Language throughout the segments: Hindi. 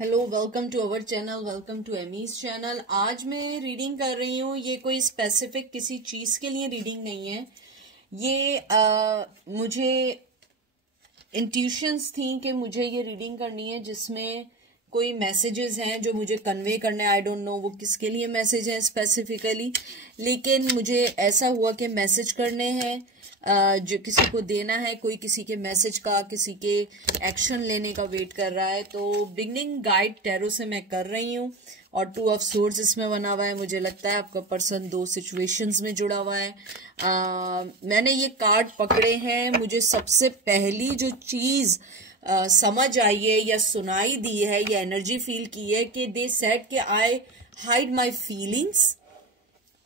Hello, welcome to our channel, welcome to Amy's channel. आज मैं रीडिंग कर रही हूँ। ये कोई स्पेसिफिक किसी चीज के लिए रीडिंग नहीं है। ये मुझे इंट्यूशंस थी कि मुझे ये रीडिंग करनी है जिसमें कोई मैसेजेस हैं जो मुझे कन्वे करने। आई डोंट नो वो किसके लिए मैसेज हैं स्पेसिफिकली, लेकिन मुझे ऐसा हुआ कि मैसेज करने हैं, जो किसी को देना है। कोई किसी के मैसेज का, किसी के एक्शन लेने का वेट कर रहा है। तो बिगनिंग गाइड टैरो से मैं कर रही हूँ और 2 ऑफ सोर्ड्स इसमें बना हुआ है। मुझे लगता है आपका पर्सन 2 सिचुएशंस में जुड़ा हुआ है। मैंने ये कार्ड पकड़े हैं। मुझे सबसे पहली जो चीज समझ आई है या सुनाई दी है या एनर्जी फील की है कि दे सेड कि आई हाइड माई फीलिंग्स,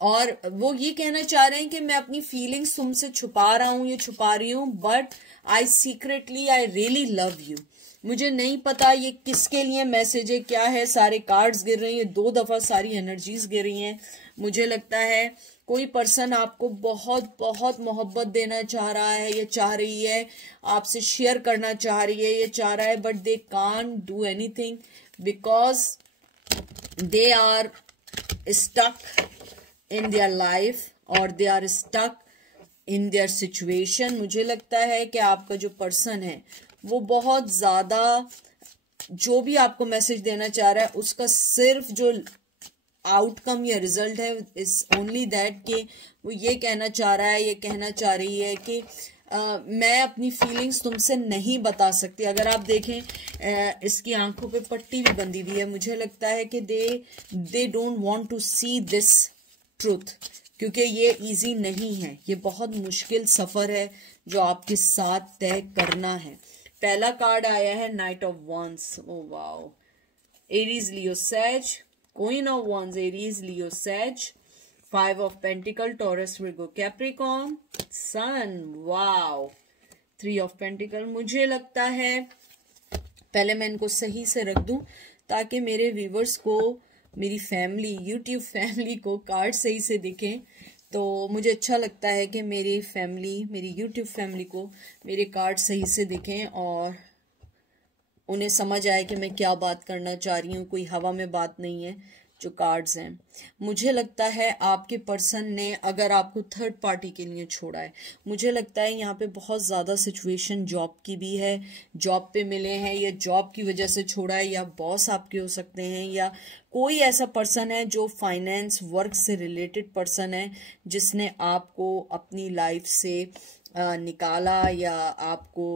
और वो ये कहना चाह रहे हैं कि मैं अपनी फीलिंग्स तुमसे छुपा रहा हूं या छुपा रही हूं, but I secretly I really love you. मुझे नहीं पता ये किसके लिए मैसेज है, क्या है। सारे कार्ड्स गिर रही हैं, 2 दफा सारी एनर्जीज गिर रही हैं। मुझे लगता है कोई पर्सन आपको बहुत बहुत मोहब्बत देना चाह रहा है या चाह रही है, आपसे शेयर करना चाह रही है या चाह रहा है, but they can't do anything because they are stuck in their life or they are stuck in their situation। मुझे लगता है कि आपका जो पर्सन है वो बहुत ज्यादा जो भी आपको मैसेज देना चाह रहा है उसका सिर्फ जो आउटकम या रिजल्ट है इज ओनली दैट कि वो ये कहना चाह रहा है, ये कहना चाह रही है कि मैं अपनी फीलिंग्स तुमसे नहीं बता सकती। अगर आप देखें इसकी आंखों पे पट्टी भी बंधी हुई है। मुझे लगता है कि they don't want to see this truth, क्योंकि ये इजी नहीं है। ये बहुत मुश्किल सफर है जो आपके साथ तय करना है। पहला कार्ड आया है knight of wands. Oh wow, Aries Leo Sag, queen of wands, Aries Leo Sag, 5 of pentacles, Taurus Virgo Capricorn, sun, wow, 3 of pentacles. मुझे लगता है पहले मैं इनको सही से रख दूं ताकि मेरे व्यूवर्स को, मेरी फैमिली, यूट्यूब फैमिली को कार्ड सही से दिखें। तो मुझे अच्छा लगता है कि मेरी फैमिली, मेरी यूट्यूब फैमिली को मेरे कार्ड सही से दिखें और उन्हें समझ आए कि मैं क्या बात करना चाह रही हूँ। कोई हवा में बात नहीं है जो कार्ड्स हैं। मुझे लगता है आपके पर्सन ने अगर आपको थर्ड पार्टी के लिए छोड़ा है, मुझे लगता है यहाँ पे बहुत ज़्यादा सिचुएशन जॉब की भी है। जॉब पे मिले हैं या जॉब की वजह से छोड़ा है, या बॉस आपके हो सकते हैं, या कोई ऐसा पर्सन है जो फाइनेंस वर्क से रिलेटेड पर्सन है जिसने आपको अपनी लाइफ से निकाला या आपको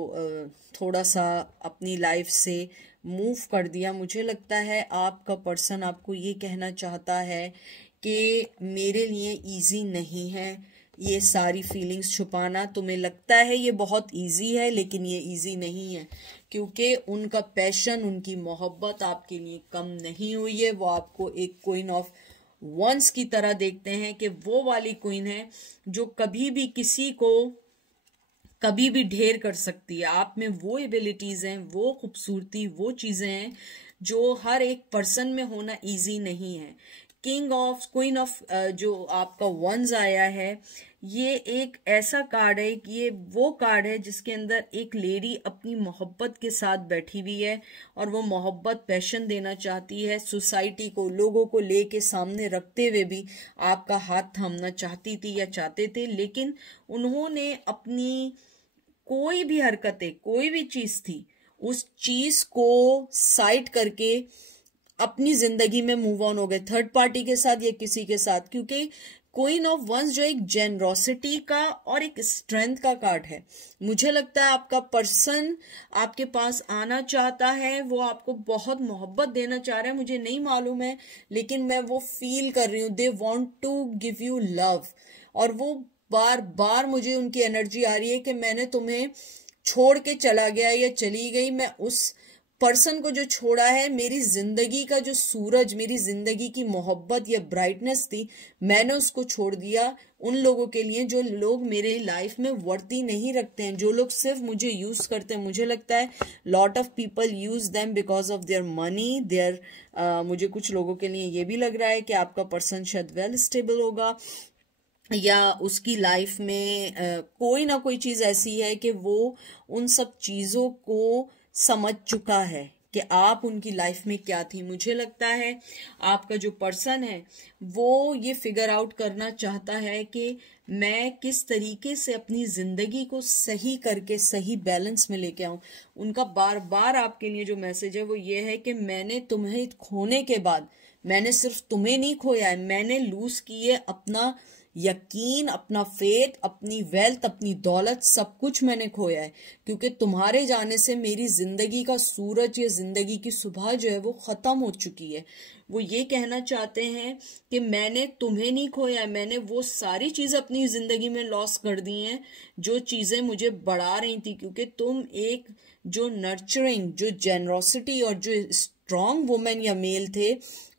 थोड़ा सा अपनी लाइफ से मूव कर दिया। मुझे लगता है आपका पर्सन आपको ये कहना चाहता है कि मेरे लिए इजी नहीं है ये सारी फीलिंग्स छुपाना। तुम्हें लगता है ये बहुत इजी है, लेकिन ये इजी नहीं है, क्योंकि उनका पैशन, उनकी मोहब्बत आपके लिए कम नहीं हुई है। वो आपको एक क्वीन ऑफ वंस की तरह देखते हैं कि वो वाली क्वीन है जो कभी भी किसी को कभी भी ढेर कर सकती है। आप में वो एबिलिटीज हैं, वो खूबसूरती, वो चीजें हैं जो हर एक पर्सन में होना इजी नहीं है। किंग ऑफ, क्वीन ऑफ जो आपका वंस आया है, ये एक ऐसा कार्ड है कि ये वो कार्ड है जिसके अंदर एक लेडी अपनी मोहब्बत के साथ बैठी हुई है और वो मोहब्बत पैशन देना चाहती है। सोसाइटी को, लोगों को लेके सामने रखते हुए भी आपका हाथ थामना चाहती थी या चाहते थे, लेकिन उन्होंने अपनी कोई भी हरकतें, कोई भी चीज थी, उस चीज को साइड करके अपनी जिंदगी में मूव ऑन हो गए, थर्ड पार्टी के साथ या किसी के साथ। क्योंकि क्वीन ऑफ वंस जो एक जेनरोसिटी का और एक स्ट्रेंथ का कार्ड है। मुझे लगता है आपका पर्सन आपके पास आना चाहता है, वो आपको बहुत मोहब्बत देना चाह रहा है। मुझे नहीं मालूम है, लेकिन मैं वो फील कर रही हूँ। They want to give you love, और वो बार बार मुझे उनकी एनर्जी आ रही है कि मैंने तुम्हें छोड़ के चला गया या चली गई। मैं उस पर्सन को जो छोड़ा है, मेरी जिंदगी का जो सूरज, मेरी जिंदगी की मोहब्बत या ब्राइटनेस थी, मैंने उसको छोड़ दिया उन लोगों के लिए जो लोग मेरे लाइफ में वर्दी नहीं रखते हैं, जो लोग सिर्फ मुझे यूज करते हैं। मुझे लगता है lot of people use them because of their money, their मुझे कुछ लोगों के लिए ये भी लग रहा है कि आपका पर्सन शायद वेल स्टेबल होगा या उसकी लाइफ में कोई ना कोई चीज ऐसी है कि वो उन सब चीजों को समझ चुका है कि आप उनकी लाइफ में क्या थी। मुझे लगता है आपका जो पर्सन है वो ये फिगर आउट करना चाहता है कि मैं किस तरीके से अपनी जिंदगी को सही करके सही बैलेंस में लेके आऊं। उनका बार बार आपके लिए जो मैसेज है वो ये है कि मैंने तुम्हें खोने के बाद मैंने सिर्फ तुम्हें नहीं खोया है, मैंने लूज किए अपना यकीन, अपना फेथ, अपनी वेल्थ, अपनी दौलत, सब कुछ मैंने खोया है, क्योंकि तुम्हारे जाने से मेरी जिंदगी का सूरज या जिंदगी की सुबह जो है वो खत्म हो चुकी है। वो ये कहना चाहते हैं कि मैंने तुम्हें नहीं खोया है, मैंने वो सारी चीजें अपनी जिंदगी में लॉस कर दी हैं जो चीजें मुझे बढ़ा रही थी, क्योंकि तुम एक जो नर्चरिंग, जो जेनरोसिटी और जो स्ट्रॉन्ग वुमेन या मेल थे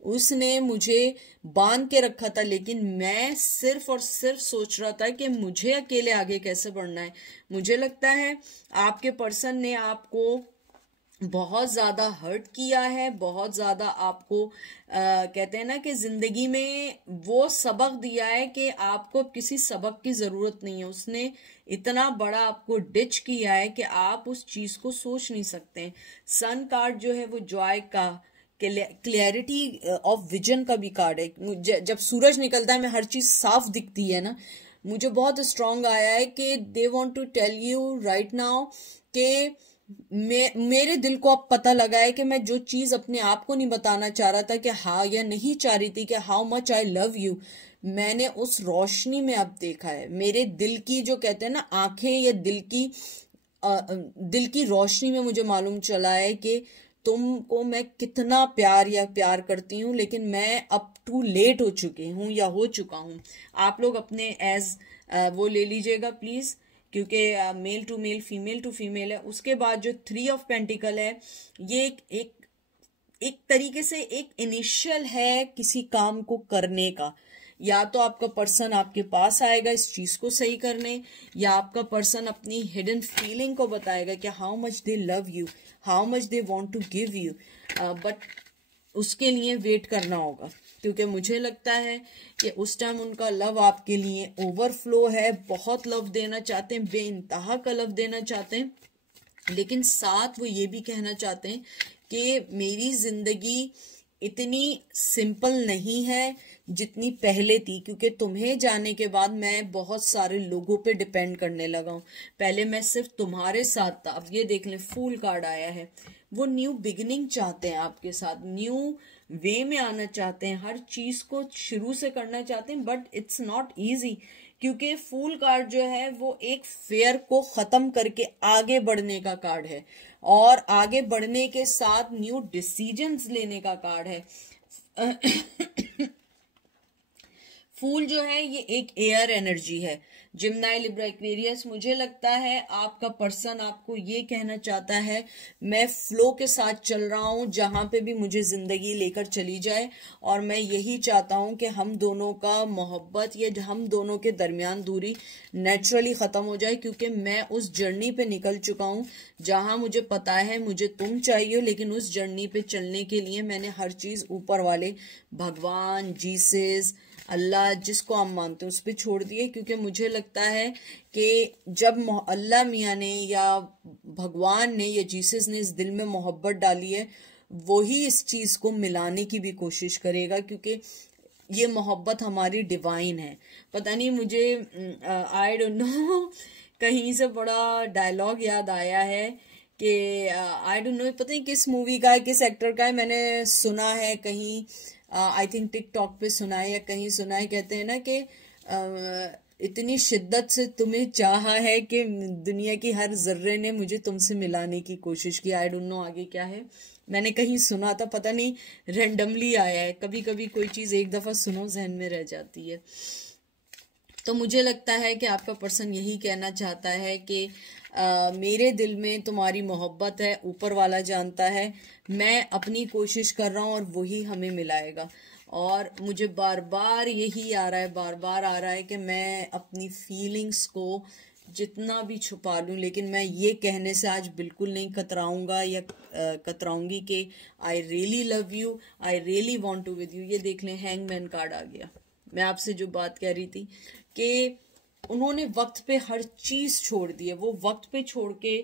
उसने मुझे बांध के रखा था, लेकिन मैं सिर्फ और सिर्फ सोच रहा था कि मुझे अकेले आगे कैसे बढ़ना है। मुझे लगता है आपके पर्सन ने आपको बहुत ज्यादा हर्ट किया है, बहुत ज्यादा आपको कहते हैं ना कि जिंदगी में वो सबक दिया है कि आपको किसी सबक की जरूरत नहीं है। उसने इतना बड़ा आपको डिच किया है कि आप उस चीज को सोच नहीं सकते। सन कार्ड जो है वो जॉय का, क्लियरिटी ऑफ विजन का भी कार्ड है। जब सूरज निकलता है में हर चीज साफ दिखती है ना, मुझे बहुत स्ट्रांग आया है कि they want to tell you right now कि मेरे दिल को अब पता लगा है कि मैं जो चीज अपने आप को नहीं बताना चाह रहा था कि हाँ, या नहीं चाह रही थी कि how much I love you, मैंने उस रोशनी में अब देखा है। मेरे दिल की जो कहते हैं ना आंखें या दिल की रोशनी में मुझे मालूम चला है कि तुमको मैं कितना प्यार करती हूँ, लेकिन मैं अब टू लेट हो चुकी हूँ या हो चुका हूँ। आप लोग अपने एज वो ले लीजिएगा प्लीज, क्योंकि male to male, female to female है। उसके बाद जो 3 ऑफ पेंटिकल है ये एक तरीके से एक इनिशियल है किसी काम को करने का। या तो आपका पर्सन आपके पास आएगा इस चीज को सही करने, या आपका पर्सन अपनी हिडन फीलिंग को बताएगा कि how much they love you, how much they want to give you, but उसके लिए वेट करना होगा, क्योंकि मुझे लगता है कि उस टाइम उनका लव आपके लिए ओवरफ्लो है, बहुत लव देना चाहते हैं, बेइंतहा का लव देना चाहते हैं, लेकिन साथ वो ये भी कहना चाहते हैं कि मेरी जिंदगी इतनी सिंपल नहीं है जितनी पहले थी, क्योंकि तुम्हें जाने के बाद मैं बहुत सारे लोगों पे डिपेंड करने लगा हूँ। पहले मैं सिर्फ तुम्हारे साथ था, अब ये देख लें फूल कार्ड आया है। वो न्यू बिगिनिंग चाहते हैं आपके साथ, न्यू वे में आना चाहते हैं, हर चीज को शुरू से करना चाहते हैं, बट इट्स नॉट इजी, क्योंकि फूल कार्ड जो है वो एक फेयर को खत्म करके आगे बढ़ने का कार्ड है, और आगे बढ़ने के साथ न्यू डिसीजंस लेने का कार्ड है। फूल जो है ये एक एयर एनर्जी है, जिम्नाई, लिब्रा, एक्वेरियस। मुझे लगता है आपका पर्सन आपको ये कहना चाहता है मैं फ्लो के साथ चल रहा हूँ, जहां पे भी मुझे जिंदगी लेकर चली जाए, और मैं यही चाहता हूँ कि हम दोनों का मोहब्बत या हम दोनों के दरमियान दूरी नेचुरली खत्म हो जाए, क्योंकि मैं उस जर्नी पे निकल चुका हूँ जहां मुझे पता है मुझे तुम चाहिए, लेकिन उस जर्नी पे चलने के लिए मैंने हर चीज ऊपर वाले भगवान, जीसस, अल्लाह, जिसको हम मानते हैं उस पर छोड़ दिए, क्योंकि मुझे लगता है कि जब अल्लाह मियाँ ने या भगवान ने या जीसस ने इस दिल में मोहब्बत डाली है, वही इस चीज को मिलाने की भी कोशिश करेगा, क्योंकि ये मोहब्बत हमारी डिवाइन है। पता नहीं, मुझे आई डोंट नो कहीं से बड़ा डायलॉग याद आया है कि आई डोंट नो, पता नहीं किस मूवी का है, किस एक्टर का है, मैंने सुना है कहीं, आई थिंक टिकटॉक पे सुना है या कहीं सुना है, कहते हैं ना कि इतनी शिद्दत से तुम्हें चाहा है कि दुनिया की हर जर्रे ने मुझे तुमसे मिलाने की कोशिश की। आई डोंट नो आगे क्या है, मैंने कहीं सुना था, पता नहीं रेंडमली आया है। कभी कभी कोई चीज एक दफा सुनो जहन में रह जाती है। तो मुझे लगता है कि आपका पर्सन यही कहना चाहता है कि मेरे दिल में तुम्हारी मोहब्बत है, ऊपर वाला जानता है, मैं अपनी कोशिश कर रहा हूँ और वही हमें मिलाएगा। और मुझे बार बार यही आ रहा है, बार बार आ रहा है कि मैं अपनी फीलिंग्स को जितना भी छुपा लूं, लेकिन मैं ये कहने से आज बिल्कुल नहीं कतराऊंगा या कतराऊंगी कि I really love you, I really want to with you. ये देख लें, हैंगमैन कार्ड आ गया। मैं आपसे जो बात कह रही थी कि उन्होंने वक्त पे हर चीज छोड़ दी है, वो वक्त पे छोड़ के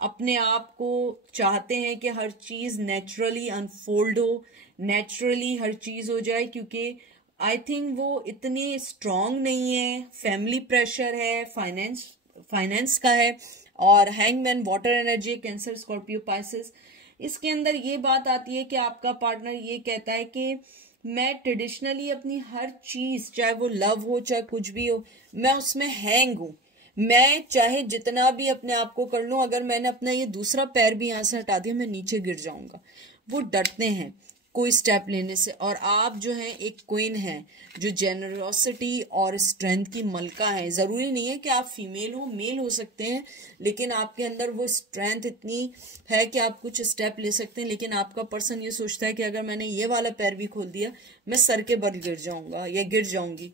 अपने आप को चाहते हैं कि हर चीज नेचुरली अनफोल्ड हो, नेचुरली हर चीज हो जाए, क्योंकि आई थिंक वो इतने स्ट्रांग नहीं है, फैमिली प्रेशर है, फाइनेंस का है। और hangman water energy, cancer, Scorpio, Pisces, इसके अंदर ये बात आती है कि आपका पार्टनर ये कहता है कि मैं ट्रेडिशनली अपनी हर चीज, चाहे वो लव हो चाहे कुछ भी हो, मैं उसमें हैंग हूं। मैं चाहे जितना भी अपने आप को कर लूं, अगर मैंने अपना ये दूसरा पैर भी यहां से हटा दिया मैं नीचे गिर जाऊंगा। वो डरते हैं कोई स्टेप लेने से। और आप जो है एक क्वीन है जो जेनरोसिटी और स्ट्रेंथ की मलका है। जरूरी नहीं है कि आप फीमेल हो, मेल हो सकते हैं, लेकिन आपके अंदर वो स्ट्रेंथ इतनी है कि आप कुछ स्टेप ले सकते हैं। लेकिन आपका पर्सन ये सोचता है कि अगर मैंने ये वाला पैर भी खोल दिया मैं सर के बल गिर जाऊंगा या गिर जाऊंगी।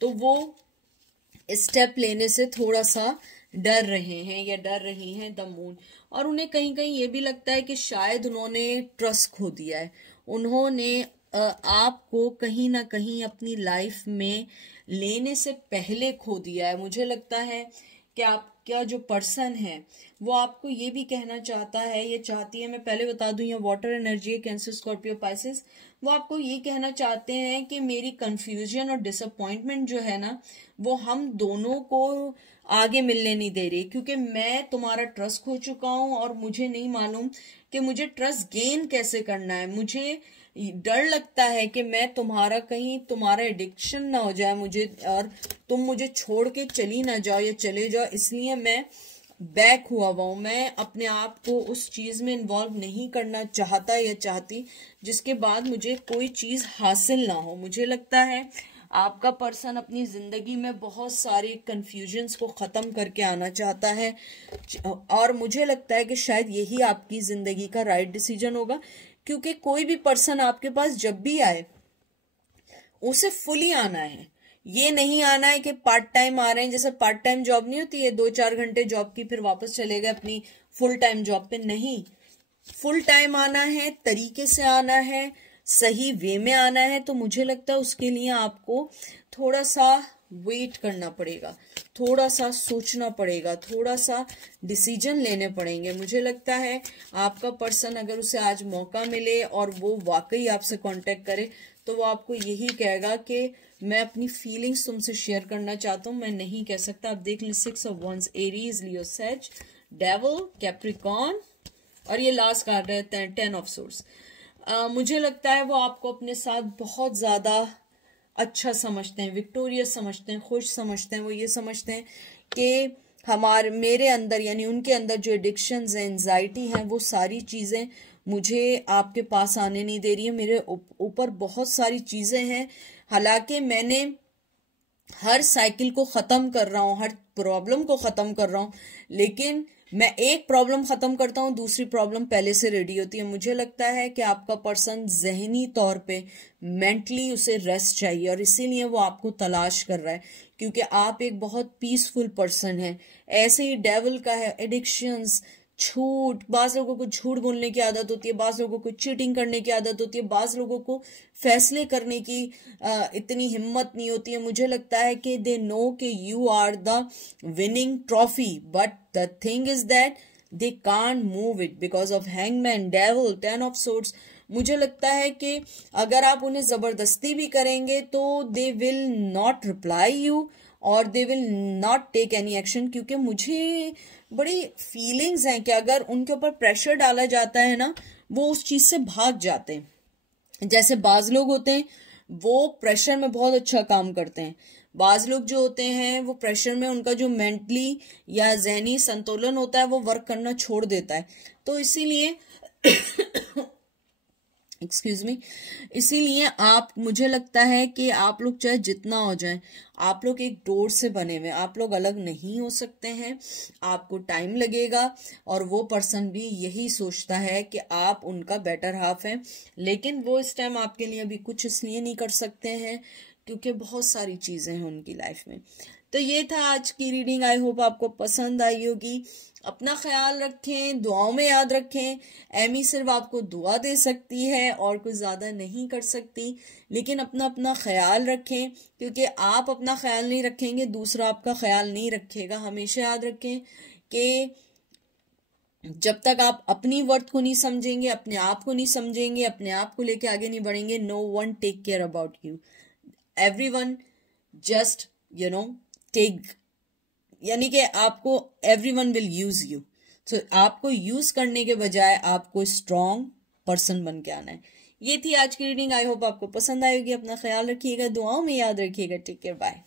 तो वो स्टेप लेने से थोड़ा सा डर रहे हैं या डर रही हैं द मून। और उन्हें कहीं कहीं ये भी लगता है कि शायद उन्होंने ट्रस्ट खो दिया है, उन्होंने आपको कहीं ना कहीं अपनी लाइफ में लेने से पहले खो दिया है। मुझे लगता है कि आपका जो पर्सन है वो आपको ये भी कहना चाहता है, ये चाहती है, मैं पहले बता दूं, ये वाटर एनर्जी है, कैंसर, स्कॉर्पियो, पाइसेस, वो आपको ये कहना चाहते हैं कि मेरी कंफ्यूजन और डिसअपॉइंटमेंट जो है ना, वो हम दोनों को आगे मिलने नहीं दे रही, क्योंकि मैं तुम्हारा ट्रस्ट खो चुका हूं और मुझे नहीं मालूम कि मुझे ट्रस्ट गेन कैसे करना है। मुझे डर लगता है कि मैं तुम्हारा कहीं तुम्हारा एडिक्शन ना हो जाए मुझे, और तुम मुझे छोड़ के चली ना जाओ या चले जाओ, इसलिए मैं बैक हुआ हूं। मैं अपने आप को उस चीज में इन्वॉल्व नहीं करना चाहता या चाहती जिसके बाद मुझे कोई चीज हासिल ना हो। मुझे लगता है आपका पर्सन अपनी जिंदगी में बहुत सारे कंफ्यूजन्स को खत्म करके आना चाहता है, और मुझे लगता है कि शायद यही आपकी जिंदगी का राइट डिसीजन होगा। क्योंकि कोई भी पर्सन आपके पास जब भी आए उसे फुली आना है, ये नहीं आना है कि पार्ट टाइम आ रहे हैं। जैसे पार्ट टाइम जॉब नहीं होती है 2-4 घंटे जॉब की फिर वापस चले गए अपनी फुल टाइम जॉब पे, नहीं, फुल टाइम आना है, तरीके से आना है, सही वे में आना है। तो मुझे लगता है उसके लिए आपको थोड़ा सा वेट करना पड़ेगा, थोड़ा सा सोचना पड़ेगा, थोड़ा सा डिसीजन लेने पड़ेंगे। मुझे लगता है आपका पर्सन अगर उसे आज मौका मिले और वो वाकई आपसे कांटेक्ट करे तो वो आपको यही कहेगा कि मैं अपनी फीलिंग्स तुमसे शेयर करना चाहता हूँ, मैं नहीं कह सकता। आप देख लें 6 of wands, Aries, Leo, Sag, devil, Capricorn, और ये लास्ट कार्ड है 10 ऑफ सोर्ड्स। मुझे लगता है वो आपको अपने साथ बहुत ज्यादा अच्छा समझते हैं, विक्टोरियस समझते हैं, खुश समझते हैं। वो ये समझते हैं कि मेरे अंदर यानी उनके अंदर जो एडिक्शंस हैं, एंजाइटी हैं, वो सारी चीजें मुझे आपके पास आने नहीं दे रही है। मेरे ऊपर बहुत सारी चीजें हैं, हालांकि मैंने हर साइकिल को खत्म कर रहा हूँ, हर प्रॉब्लम को खत्म कर रहा हूँ, लेकिन मैं एक प्रॉब्लम खत्म करता हूँ दूसरी प्रॉब्लम पहले से रेडी होती है। मुझे लगता है कि आपका पर्सन जहनी तौर पे मेंटली उसे रेस्ट चाहिए और इसीलिए वो आपको तलाश कर रहा है, क्योंकि आप एक बहुत पीसफुल पर्सन है। ऐसे ही डेविल का है एडिक्शंस, झूठ, बाज लोगों को झूठ बोलने की आदत होती है, बाज लोगों को चीटिंग करने की आदत होती है, बाज लोगों को फैसले करने की इतनी हिम्मत नहीं होती है। मुझे लगता है कि दे नो कि you are the winning trophy, but the thing is that they can't move it because of hangman, devil, 10 of swords. मुझे लगता है कि अगर आप उन्हें जबरदस्ती भी करेंगे तो they will not reply you और they will not take any action, क्योंकि मुझे बड़ी फीलिंग्स हैं कि अगर उनके ऊपर प्रेशर डाला जाता है ना, वो उस चीज से भाग जाते हैं। जैसे बाज लोग होते हैं वो प्रेशर में बहुत अच्छा काम करते हैं, बाज लोग जो होते हैं वो प्रेशर में उनका जो मेंटली या जहनी संतुलन होता है वो वर्क करना छोड़ देता है। तो इसीलिए एक्सक्यूज मी, इसीलिए आप, मुझे लगता है कि आप लोग चाहे जितना हो जाए, आप लोग एक डोर से बने हुए, आप लोग अलग नहीं हो सकते हैं, आपको टाइम लगेगा। और वो पर्सन भी यही सोचता है कि आप उनका बेटर हाफ है, लेकिन वो इस टाइम आपके लिए अभी कुछ इसलिए नहीं कर सकते हैं क्योंकि बहुत सारी चीजें हैं उनकी लाइफ में। तो ये था आज की रीडिंग, आई होप आपको पसंद आई होगी। अपना ख्याल रखें, दुआओं में याद रखें। एमी सिर्फ आपको दुआ दे सकती है और कुछ ज्यादा नहीं कर सकती, लेकिन अपना अपना ख्याल रखें, क्योंकि आप अपना ख्याल नहीं रखेंगे दूसरा आपका ख्याल नहीं रखेगा। हमेशा याद रखें कि जब तक आप अपनी वर्थ को नहीं समझेंगे, अपने आप को नहीं समझेंगे, अपने आप को लेके आगे नहीं बढ़ेंगे, no one take care about you, everyone just take, यानी कि आपको एवरीवन विल यूज यू। तो आपको यूज करने के बजाय आपको स्ट्रॉन्ग पर्सन बन के आना है। ये थी आज की रीडिंग। आई होप आपको पसंद आएगी। अपना ख्याल रखिएगा, दुआओं में याद रखिएगा। Take care, bye.